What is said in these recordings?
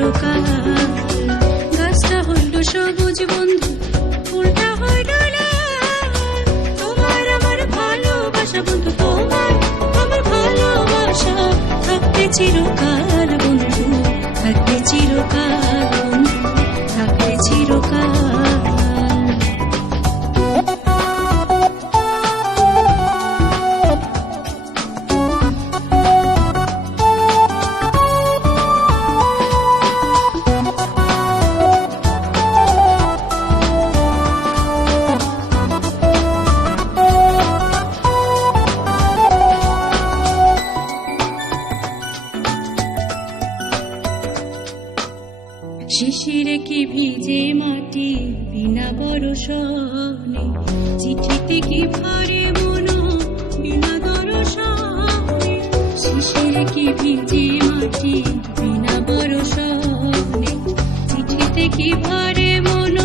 চিরকাল। গাছটা হইল সবুজ বন্ধু, ফুলটা হইল লাল। তোমার আমার ভালোবাসা বন্ধু, তোমার আমার ভালোবাসা থাকবে চিরকাল বন্ধু, থাকবে চিরকাল বন্ধু, থাকবে চিরকাল। শিশিরে কি ভিজে মাটি বিনা বরষণে, চিঠিতে কি ভরে মন বিনা দর্শনে। শিশিরে কি ভিজে মাটি বিনা বরষণে, চিঠিতে কি ভরে মন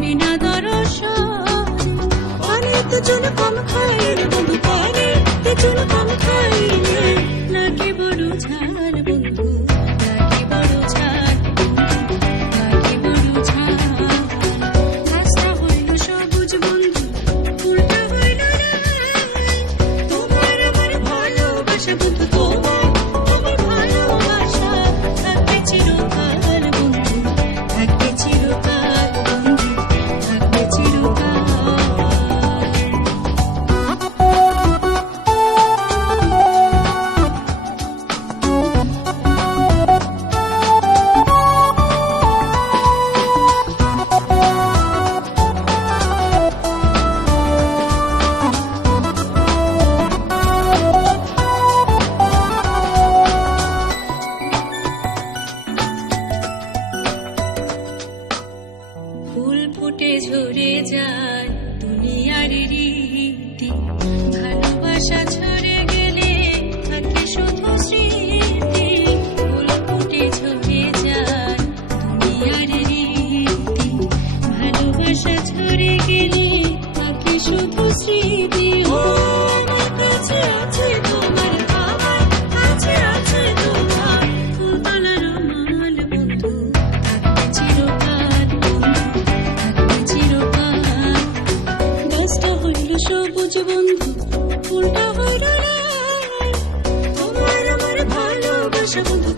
বিনা দর্শনে। পানি তো জন কম খাইলে বন্ধু, পানি তো জন কম খাইলে লাগে বড় ঝাল বন্ধু, লাগে বড় ঝাল। ফুল ফুটে ঝরে যায় দুনিয়ার রীতি, ভালোবাসা ঝরে গেলে থাকে শুধু স্মৃতি। ফুল ফুটে ঝরে যায় দুনিয়ার রীতি, ভালোবাসা ঝরে গেলে থাকে শুধু স্মৃতি। ও আমার কাছে আছে তোমার খাবার, কাছে আছে তোমার ফুলতলার মাল বন্ধু, থাকবে চিরকাল বন্ধু, থাকবে চিরকাল। গাছটা হইল সবুজ বন্ধু, ফুলটা হইল লাল। তোমার আমার ভালোবাসা বন্ধু।